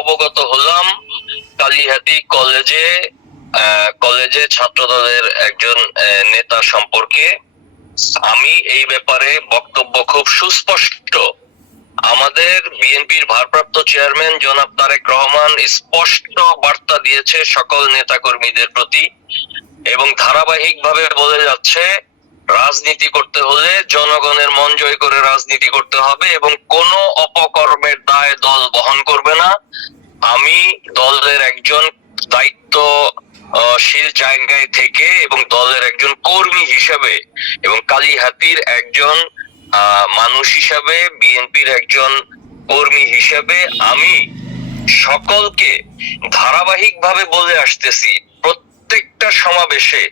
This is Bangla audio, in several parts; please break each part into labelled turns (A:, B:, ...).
A: অবগত হলাম কালিহাতি কলেজে কলেজে ছাত্র দলের একজন নেতা সম্পর্কে। আমি এই ব্যাপারে বক্তব্য খুব সুস্পষ্ট। আমাদের বিএনপির ভারপ্রাপ্ত চেয়ারম্যান জনাব তারেক রহমান স্পষ্ট বার্তা দিয়েছে সকল নেতাকর্মীদের প্রতি এবং ধারাবাহিকভাবে বলে যাচ্ছে রাজনীতি করতে হলে জনগণের মন জয় করে রাজনীতি করতে হবে এবং কোন অপকর্মের দায় দল বহন করবে না। আমি দলের একজন দায়িত্ব শীল জায়গায় থেকে এবং দলের একজন কর্মী হিসাবে এবং কালীহাতির একজন মানুষ হিসাবে, বিএনপির একজন কর্মী হিসাবে আমি সকলকে ধারাবাহিকভাবে বলে আসতেছি প্রত্যেকটা সমাবেশে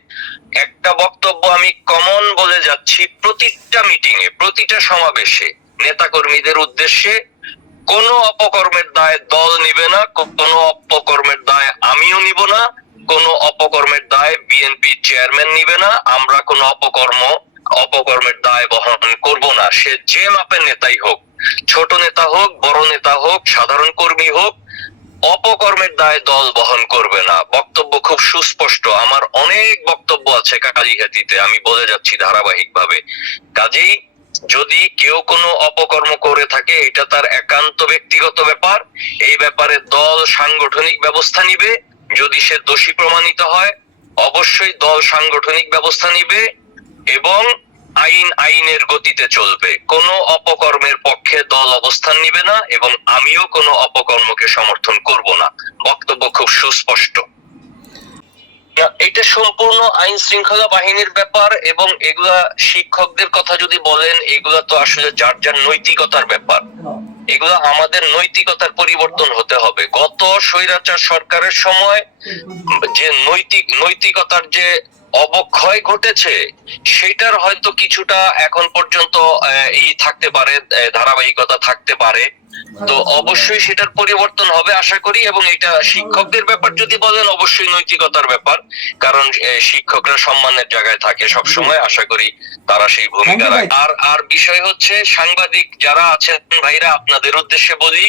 A: একটা বক্তব্য আমি কমন বলে যাচ্ছি প্রতিটা মিটিং এ, প্রতিটা সমাবেশে নেতাকর্মীদের উদ্দেশ্যে কোনো অপকর্মের দায় দল নিবে না, কোনো অপকর্মের দায় আমিও নিব না, কোনো অপকর্মের দায় বিএনপি চেয়ারম্যান নিবে না, আমরা কোনো অপকর্ম, অপকর্মের দায় বহন করব না। সে যে মাপের নেতাই হোক, ছোট নেতা হোক, বড় নেতা হোক, সাধারণ কর্মী হোক অপকর্মের দায় দল বহন করবে না। বক্তব্য খুব সুস্পষ্ট। আমার অনেক বক্তব্য আছে কালীহাতিতে আমি বলে যাচ্ছি ধারাবাহিকভাবে। কাজেই যদি কেউ কোনো অপকর্ম করে থাকে, এটা তার একান্ত ব্যক্তিগত ব্যাপার। এই ব্যাপারে দল সাংগঠনিক ব্যবস্থা নিবে। যদি সে দোষী প্রমাণিত হয়, অবশ্যই দল সাংগঠনিক ব্যবস্থা নিবে এবং আইন আইনের গতিতে চলবে। কোনো অপকর্মের পক্ষে দল অবস্থান নিবে না এবং আমিও কোনো অপকর্মকে সমর্থন করব না। বক্তব্য খুব সুস্পষ্ট। এটা সম্পূর্ণ আইন শৃঙ্খলা বাহিনীর ব্যাপার এবং এগুলা শিক্ষকদের কথা যদি বলেন, এগুলা তো আসলে যার যার নৈতিকতার ব্যাপার। এগুলা আমাদের নৈতিকতার পরিবর্তন হতে হবে। গত স্বৈরাচার সরকারের সময় যে নৈতিক নৈতিকতার যে অবক্ষয় ঘটেছে সেটার হয়তো কিছুটা এখন পর্যন্ত এই থাকতে পারে ধারাবাহিকতা থাকতে পারে। তো অবশ্যই সেটার পরিবর্তন হবে আশা করি এবং এটা শিক্ষকদের ব্যাপার যদি বলেন অবশ্যই নৈতিকতার ব্যাপার। কারণ শিক্ষকরা সম্মানের জায়গায় থাকে সব সময় আশা করি তারা সেই ভূমিকা রাখে। আর আর বিষয় হচ্ছে সাংবাদিক যারা আছেন ভাইরা আপনাদের উদ্দেশ্যে বলি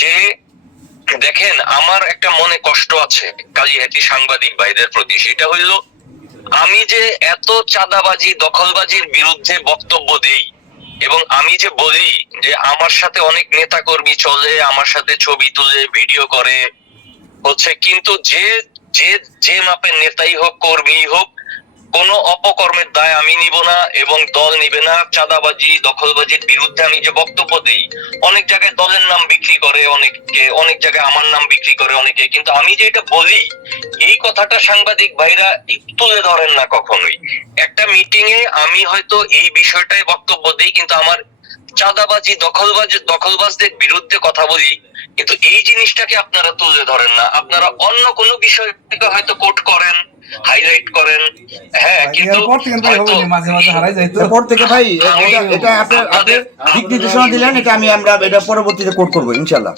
A: যে দেখেন, আমার একটা মনে কষ্ট আছে কালিহাতি সাংবাদিক ভাইদের প্রতি। সেটা হইল, আমি যে এত চাঁদাবাজি, দখলবাজির বিরুদ্ধে বক্তব্য দেই, এবং আমি যে বলি যে আমার সাথে অনেক নেতা কর্মী চলে, আমার সাথে ছবি তুলে, ভিডিও করে, হচ্ছে কিন্তু যে যে যে মাপের নেতাই হোক কর্মী হোক, কোন অপকর্মের দায় আমি নিব না, এবং দল নিবে না। চাঁদাবাজি, দখলবাজির বিরুদ্ধে আমি যে বক্তব্য দিই করে অনেকে জায়গায় আমার নাম বিক্রি করে অনেকে, কিন্তু আমি যে এটা বলি, এই কথাটা সাংবাদিক ভাইরা তুলে ধরেন না কখনোই। একটা মিটিং এ আমি হয়তো এই বিষয়টাই বক্তব্য দিই, কিন্তু আমার চাঁদাবাজি, দখলবাজ, দখলবাজদের বিরুদ্ধে কথা বলি, কিন্তু এই জিনিসটাকে আপনারা তুলে ধরেন না। আপনারা অন্য কোনো বিষয়কে হয়তো কোট করেন হাইলাইট করেন। হ্যাঁ কিন্তু
B: এরপর থেকে ভাই
A: হয়তো
B: হবে মাঝে মাঝে হারাই যাইতো
C: এরপর থেকে ভাই এটা এটা আপনি আপনি
A: আপনাদের-
C: দিক নির্দেশনা দিলেন এটা আমি আমরা এটা পরবর্তীতে কোট করব ইনশাল্লাহ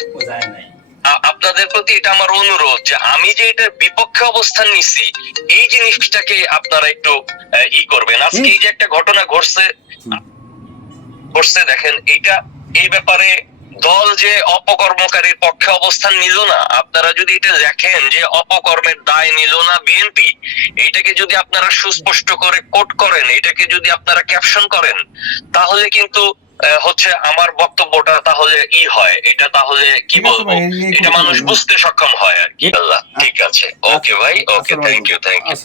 A: আপনাদের প্রতি এটা আমার অনুরোধ যে আমি যে এটার বিপক্ষে অবস্থান নিচ্ছি এই জিনিসটাকে আপনারা একটু আহ, ই করবেন। আজকে এই যে একটা ঘটনা ঘটছে ঘটছে দেখেন এইটা এই ব্যাপারে দল যে অপকর্মকারীর পক্ষে অবস্থান নিল না আপনারা যদি এটা দেখেন যে অপকর্মের দায় নিল না বিএনপি এটাকে যদি আপনারা সুস্পষ্ট করে কোট করেন এটাকে যদি আপনারা ক্যাপশন করেন তাহলে কিন্তু হচ্ছে আমার বক্তব্যটা তাহলে ই হয়। এটা তাহলে কি বলব? এটা মানুষ বুঝতে সক্ষম হয় আর কি। আল্লাহ ঠিক আছে। ওকে ভাই okay thank you thank you